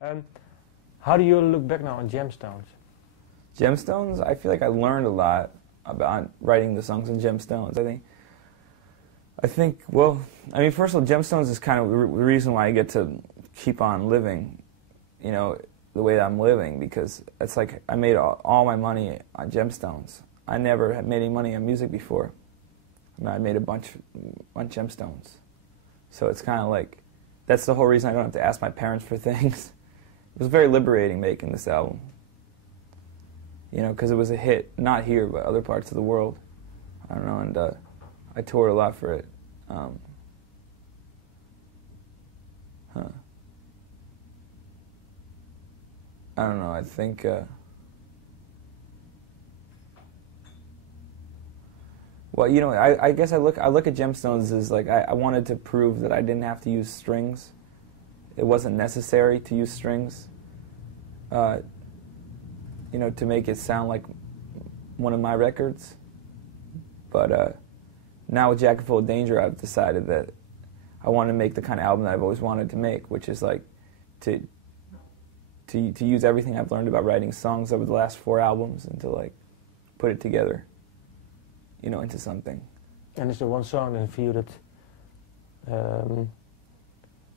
Um, how do you look back now on Gemstones? Gemstones, I feel like I learned a lot about writing the songs in Gemstones. Well, I mean, first of all, Gemstones is kind of the reason why I get to keep on living, you know, the way that I'm living, because it's like I made all my money on Gemstones. I never had made any money on music before. I made a bunch on Gemstones. So it's kind of like, that's the whole reason I don't have to ask my parents for things. It was very liberating making this album. You know, because it was a hit, not here, but other parts of the world. I don't know, and I toured a lot for it. I don't know, I think... well, you know, I guess I look at Gemstones as like, I wanted to prove that I didn't have to use strings. It wasn't necessary to use strings, you know, to make it sound like one of my records. But now with Jacket Full of Danger, I've decided that I want to make the kind of album that I've always wanted to make, which is like to use everything I've learned about writing songs over the last 4 albums and to like put it together, you know, into something. And is there one song in for you that,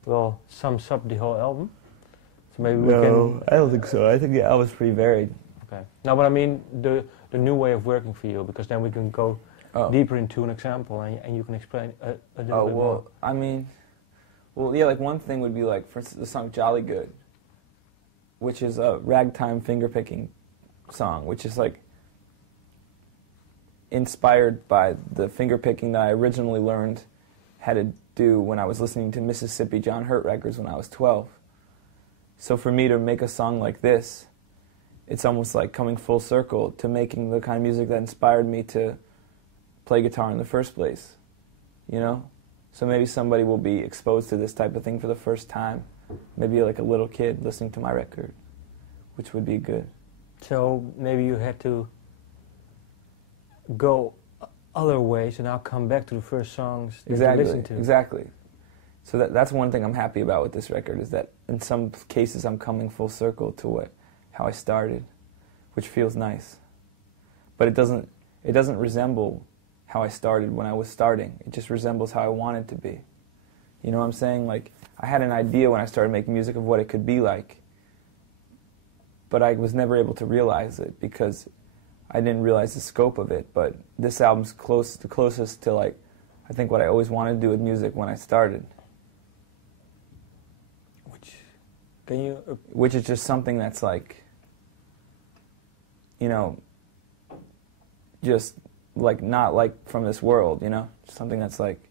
well, sums up the whole album? So maybe we can... I don't think so. I think the album's pretty varied. Okay. No, but I mean the new way of working for you, because then we can go deeper into an example and you can explain a little bit more. I mean, well, yeah, like one thing would be like, for instance, the song Jolly Good, which is a ragtime finger-picking song, which is like inspired by the finger-picking that I originally learned how to do when I was listening to Mississippi John Hurt records when I was 12. So for me to make a song like this, it's almost like coming full circle to making the kind of music that inspired me to play guitar in the first place, you know? So maybe somebody will be exposed to this type of thing for the first time, maybe like a little kid listening to my record, which would be good. So maybe you had to go other ways and now come back to the first songs that you listened to. Exactly. So that's one thing I'm happy about with this record, is that in some cases I'm coming full circle to how I started, which feels nice. But it doesn't resemble how I started when I was starting. It just resembles how I wanted to be. You know what I'm saying? Like, I had an idea when I started making music of what it could be like, but I was never able to realize it because I didn't realize the scope of it. But this album's the closest to, like, I think what I always wanted to do with music when I started. Which is just something that's like, you know, just like not like from this world, you know? Something that's like,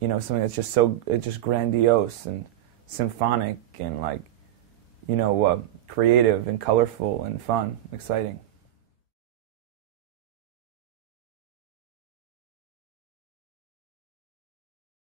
you know, something that's just it's just grandiose and symphonic and like, you know, creative and colorful and fun, exciting.